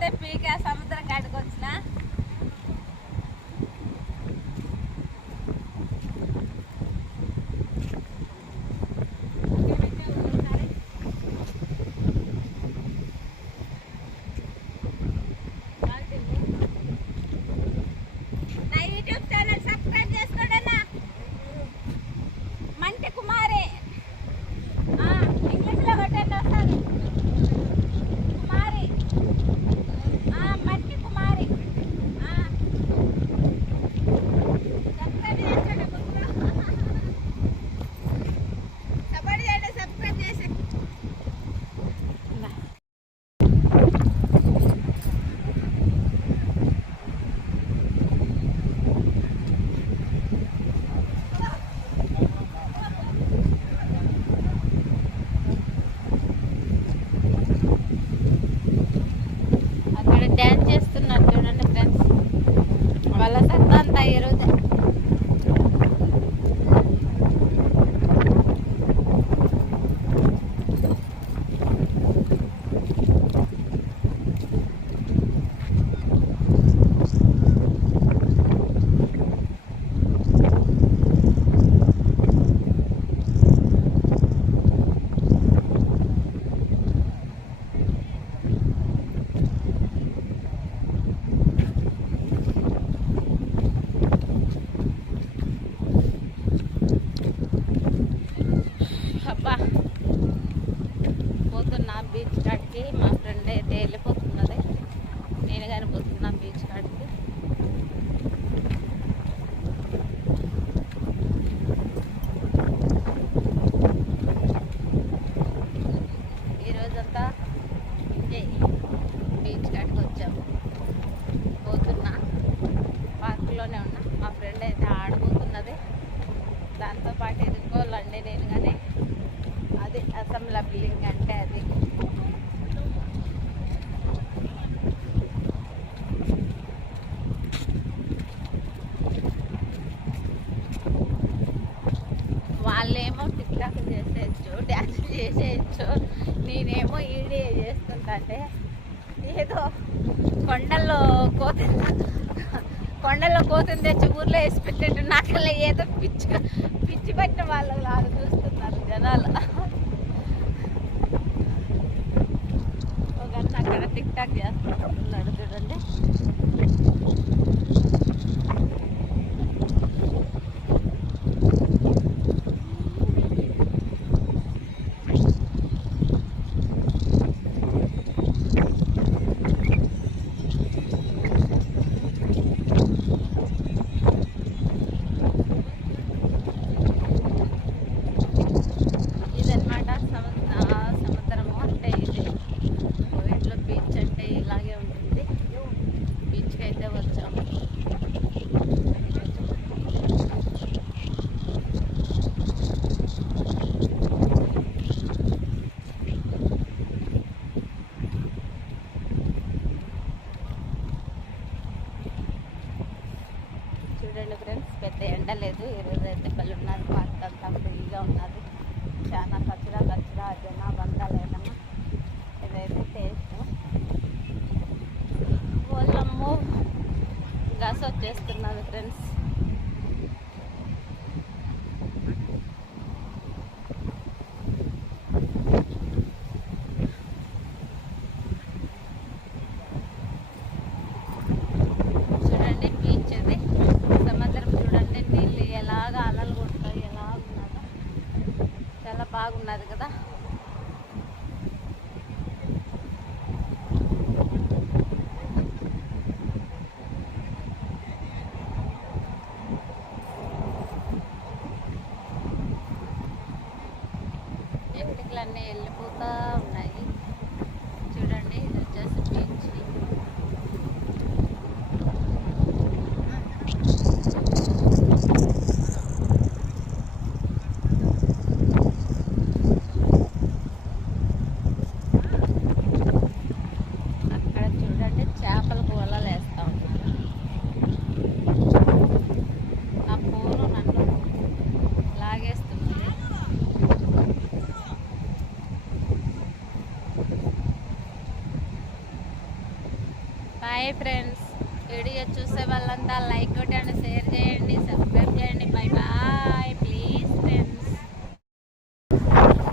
అయితే పీకే సముద్రం కాడికి వచ్చిన ఇరవై అసెంబ్లీ బిల్డింగ్ అంటే అది. వాళ్ళేమో టిక్టాక్ చేసేయచ్చు డ్యాన్స్ చేసేయచ్చు నేనేమో ఈడే చేస్తుంటే ఏదో కొండల్లో కోత కొండల్లో కోతుని తెచ్చి ఊర్లో వేసి పెట్టినట్టు నాకల్లా ఏదో పిచ్చి పిచ్చి పట్టిన వాళ్ళు లాగా చూస్తున్నారు జనాలు. ఒక అన్న అక్కడ టిక్ టాక్ చేస్తున్నాడు చూడండి చూడండి ఫ్రెండ్స్ పెద్ద ఎండ లేదు. ఈరోజు అయితే పళ్ళు ఉన్నది పార్క్ అంతా ఫ్రీగా ఉన్నది చాలా కచ్చరా కచ్చరా జనాభా అంతా లేదమ్మా ఇదైతే టేస్ట్ వాళ్ళమ్మో గస వచ్చేస్తున్నది ఫ్రెండ్స్ చూడండి బీచ్ అది సముద్రం చూడండి నీళ్ళు ఎలాగ అలలు కొడతాయి ఎలా ఉన్నదో చాలా బాగున్నది కదా ఎంటికలన్నీ వెళ్ళిపోతూ ఉన్నాయి. చూడండి ఇది వచ్చేసి బీచ్. బాయ్ ఫ్రెండ్స్ వీడియో చూసే వాళ్ళంతా లైక్ కొట్టండి షేర్ చేయండి సబ్స్క్రైబ్ చేయండి. Bye bye